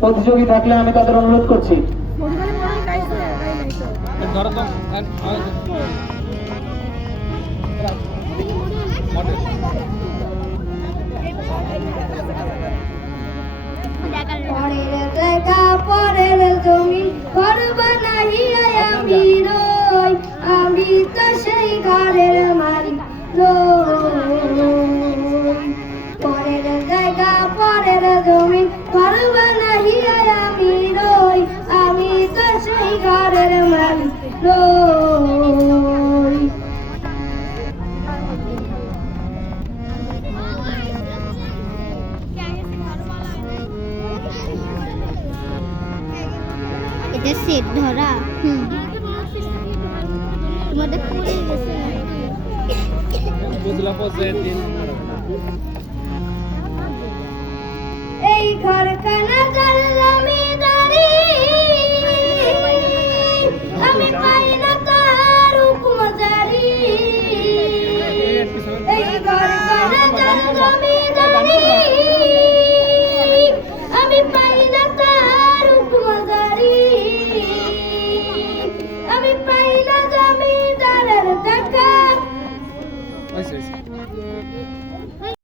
প্রতিযোগী থাকলে আমি তাদের অনুরোধ করছি। পরের জায়গা পরের জমি ঘর বানাইয়া আমি রই, আমি তো সেই ঘরের মালিক রই। পরের জায়গা পরের জমি ঘর বানাইয়া আমি রই, আমি তো সেই ঘরের মালিক রই। এটা সেট ধরা তোমাদের এই ঘর কানা জাল জমিদারি আমি পাই না তার হুকুম জারি। এই ঘর কানা জাল জমিদারি আমি পাই না তার হুকুম জারি। আমি পাই না জমিদারের দেখা